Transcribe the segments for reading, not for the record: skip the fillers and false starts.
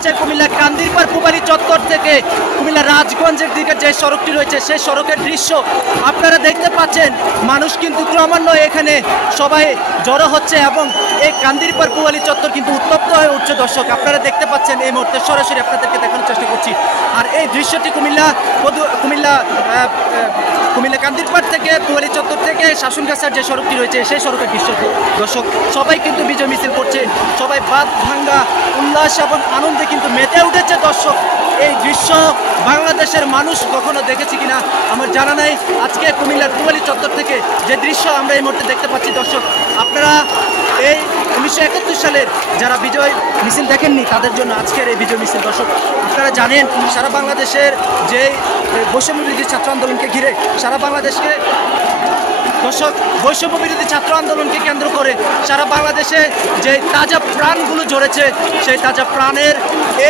হচ্ছে কুমিল্লা কান্দিরপাড় পূবালী চত্বর থেকে কুমিল্লা রাজগঞ্জের দিকে যে সড়কটি রয়েছে সেই সড়কের দৃশ্য আপনারা দেখতে পাচ্ছেন। মানুষ কিন্তু ক্রমান্বয়ে এখানে সবাই জড়ো হচ্ছে এবং এই কান্দিরপাড় পূবালী চত্বর কিন্তু উত্তপ্ত হয়ে উঠছে। দর্শক আপনারা দেখতে পাচ্ছেন এই মুহূর্তে সরাসরি আপনাদেরকে দেখানোর চেষ্টা করছি। আর এই দৃশ্যটি কুমিল্লা কান্দিরপাড় থেকে পূবালী চত্বর থেকে শাসনগাছার যে সড়কটি রয়েছে সেই সড়কের দৃশ্য। দর্শক সবাই কিন্তু বিজয় মিছিল করছে, সবাই বাদ ভাঙ্গা উল্লাস এবং আনন্দে কিন্তু মেতে উঠেছে। দর্শক এই দৃশ্য বাংলাদেশের মানুষ কখনো দেখেছে কিনা আমার জানা নাই। আজকে কুমিল্লার পূবালী চত্বর থেকে যে দৃশ্য আমরা এই মুহূর্তে দেখতে পাচ্ছি দর্শক, আপনারা এই 1971 সালের যারা বিজয় মিছিল দেখেননি তাদের জন্য আজকের এই বিজয় মিছিল। দর্শক আপনারা জানেন সারা বাংলাদেশের যে বৈষম্য বিরোধী ছাত্র আন্দোলনকে ঘিরে সারা বাংলাদেশকে বৈষম্য বিরোধী ছাত্র আন্দোলনকে কেন্দ্র করে সারা বাংলাদেশে যে তাজা প্রাণগুলো ঝরেছে সেই তাজা প্রাণের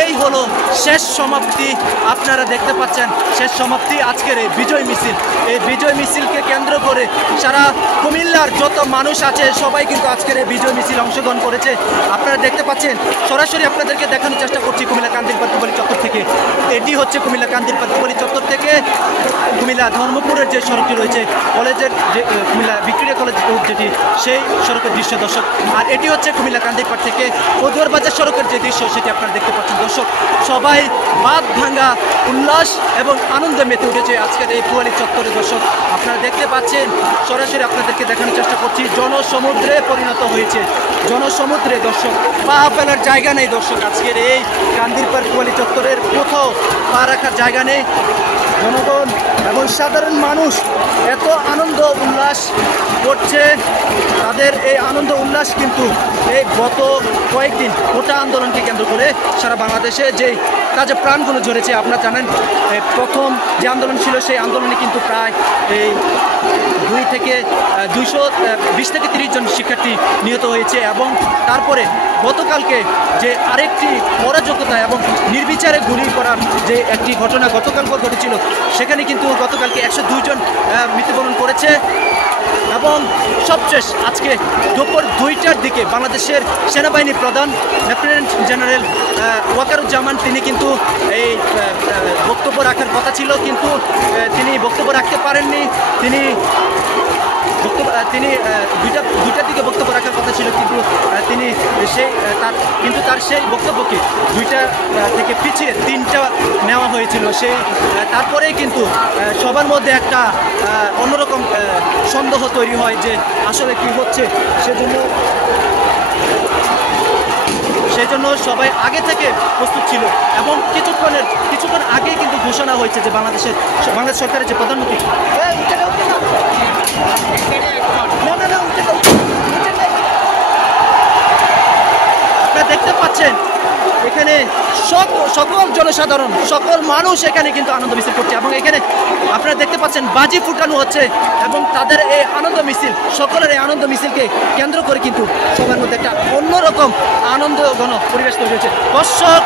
এই হলো শেষ সমাপ্তি। আপনারা দেখতে পাচ্ছেন শেষ সমাপ্তি আজকের এই বিজয় মিছিল। এই বিজয় মিছিলকে কেন্দ্র করে সারা কুমিল্লার যত মানুষ আছে সবাই কিন্তু আজকের এই বিজয় মিছিল অংশগ্রহণ করেছে। আপনারা দেখতে পাচ্ছেন সরাসরি আপনাদেরকে দেখানোর চেষ্টা করছি কুমিল্লা কান্দিরপাড় পূবালী চত্বর থেকে। এটি হচ্ছে কুমিল্লা কান্দিরপাড় পূবালী চত্বর থেকে কুমিল্লা ধর্মপুরের যে সড়কটি রয়েছে কলেজের যে কুমিল্লা ভিক্টোরিয়া কলেজ যেটি সেই সড়কের দৃশ্য দর্শক। আর এটি হচ্ছে কুমিল্লা কান্দিরপাড় থেকে পদুয়ার বাজার সড়কের যে দৃশ্য সেটি আপনারা দেখতে পাচ্ছেন। দর্শক সবাই বাদ ভাঙ্গা উল্লাস এবং আনন্দে মেতে উঠেছে আজকের এই পূবালী চত্বরে। দর্শক আপনারা দেখতে পাচ্ছেন সরাসরি আপনাদেরকে দেখানোর চেষ্টা করছি। জনসমুদ্রে পরিণত হয়েছে, জনসমুদ্রে। দর্শক পা ফেলার জায়গা নেই। দর্শক আজকের এই কান্দিরপাড় পূবালী চত্বরের কোথাও পা রাখার জায়গা নেই। জনগণ এবং সাধারণ মানুষ এত আনন্দ উল্লাস করছে, তাদের এই আনন্দ উল্লাস কিন্তু এই গত কয়েকদিন কোটা আন্দোলনকে কেন্দ্র করে সারা বাংলাদেশে যে তাজা প্রাণগুলো ঝরেছে। আপনারা জানেন প্রথম যে আন্দোলন ছিল সেই আন্দোলনে কিন্তু প্রায় এই 220 থেকে 30 জন শিক্ষার্থী নিহত হয়েছে এবং তারপরে গতকালকে যে আরেকটি অরাজকতা এবং নির্বিচারে গুলি করার যে একটি ঘটনা গতকাল ঘটেছিল সেখানে কিন্তু গতকালকে 102 জন মৃত্যুবরণ করেছে। এবং সবশেষ আজকে দুপুর 2টার দিকে বাংলাদেশের সেনাবাহিনী প্রধান লেফটেন্যান্ট জেনারেল ওয়াকারুজ্জামান তিনি কিন্তু এই বক্তব্য রাখার কথা ছিল কিন্তু তিনি বক্তব্য রাখতে পারেননি। তিনি দুইটার দিকে বক্তব্য রাখার কথা ছিল কিন্তু তিনি তার সেই বক্তব্যকে 2টা থেকে পিছিয়ে 3টা নেওয়া হয়েছিল। তারপরেই কিন্তু সবার মধ্যে একটা অন্যরকম সন্দেহ তৈরি হয় যে আসলে কি হচ্ছে। সেজন্য সবাই আগে থেকে প্রস্তুত ছিল এবং কিছুক্ষণ আগেই কিন্তু ঘোষণা হয়েছে যে বাংলাদেশ সরকারের যে প্রধানমন্ত্রী আপনারা দেখতে পাচ্ছেন এখানে সকল জনসাধারণ সকল মানুষ এখানে কিন্তু আনন্দ মিছিল করছে এবং এখানে আপনারা দেখতে পাচ্ছেন বাজি ফুটানো হচ্ছে এবং তাদের এই আনন্দ মিছিল সকলের এই আনন্দ মিছিলকে কেন্দ্র করে কিন্তু সবার মধ্যে একটা অন্যরকম আনন্দ ঘন পরিবেশ তৈরি হয়েছে। দর্শক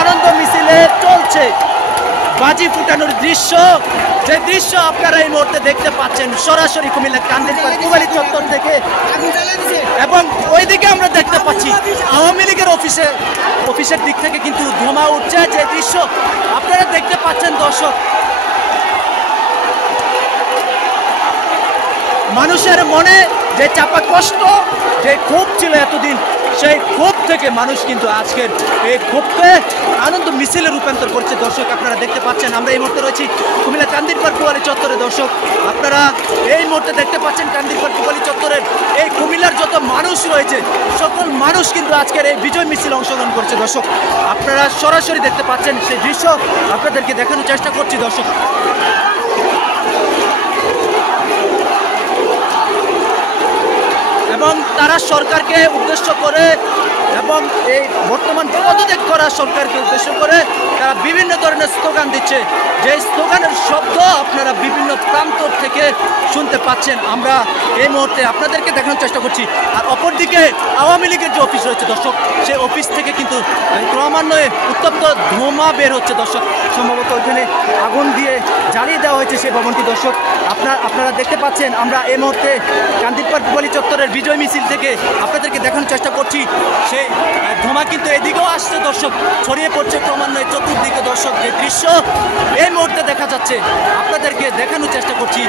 আনন্দ মিছিলে চলছে বাজি ফুটানোর দৃশ্য, যে দৃশ্য আপনারা এই মুহূর্তে দেখতে পাচ্ছেন সরাসরি কুমিল্লা কান্দিরপাড় পূবালী চত্বর থেকে। এবং ওইদিকে আমরা দেখতে পাচ্ছি আওয়ামী লীগের অফিসের দিক থেকে কিন্তু ধোঁয়া উঠছে, যে দৃশ্য আপনারা দেখতে পাচ্ছেন। দর্শক মানুষের মনে যে চাপা কষ্ট, যে ক্ষোভ ছিল এতদিন, সেই ক্ষোভ থেকে মানুষ কিন্তু আজকের এই ক্ষোভকে আনন্দ মিছিলে রূপান্তর করছে। দর্শক আপনারা দেখতে পাচ্ছেন আমরা এই মুহূর্তে রয়েছি কুমিল্লা কান্দিরপাড় পূবালী চত্বরে। দর্শক আপনারা এই মুহূর্তে দেখতে পাচ্ছেন কান্দিরপাড় পূবালী চত্বরের এই কুমিল্লার যত মানুষ রয়েছে সকল মানুষ কিন্তু আজকের এই বিজয় মিছিলে অংশগ্রহণ করছে। দর্শক আপনারা সরাসরি দেখতে পাচ্ছেন সেই দৃশ্য আপনাদেরকে দেখানোর চেষ্টা করছি। দর্শক এবং তারা সরকারকে উদ্দেশ্য করে এবং এই বর্তমান পদত্যাগ করা সরকারকে উদ্দেশ্য করে তারা বিভিন্ন ধরনের স্লোগান দিচ্ছে, যে স্লোগানের শব্দ আপনারা বিভিন্ন প্রান্ত থেকে শুনতে পাচ্ছেন। আমরা এই মুহূর্তে আপনাদেরকে দেখানোর চেষ্টা করছি। আর অপরদিকে আওয়ামী লীগের যে অফিস রয়েছে দর্শক, সেই অফিস থেকে কিন্তু ক্রমান্বয়ে উত্তপ্ত ধোঁয়া বের হচ্ছে। দর্শক সম্ভবত ওইখানে আগুন দিয়ে জ্বালিয়ে দেওয়া হয়েছে সেই ভবনটি। দর্শক আপনারা দেখতে পাচ্ছেন আমরা এই মুহূর্তে কান্দিরপাড় পূবালী চত্বরের বিজয় মিছিল থেকে আপনাদেরকে দেখানোর চেষ্টা করছি সেই সেই ধোঁয়া কিন্তু এদিকেও আসছে দর্শক, ছড়িয়ে পড়ছে ক্রমান্বয়ে চতুর্দিকে দর্শক। যে দৃশ্য এই মুহূর্তে দেখা যাচ্ছে আপনাদেরকে দেখানোর চেষ্টা করছি